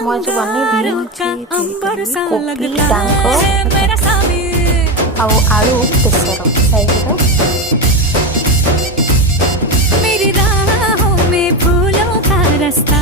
ମୁଁ ଆଜି ବନେଇବି କୋବି ଡାଙ୍ଗ ଆଉ ଆଳୁ ବେସର ସାଇଜର। मेरी राहों में फूलों का रास्ता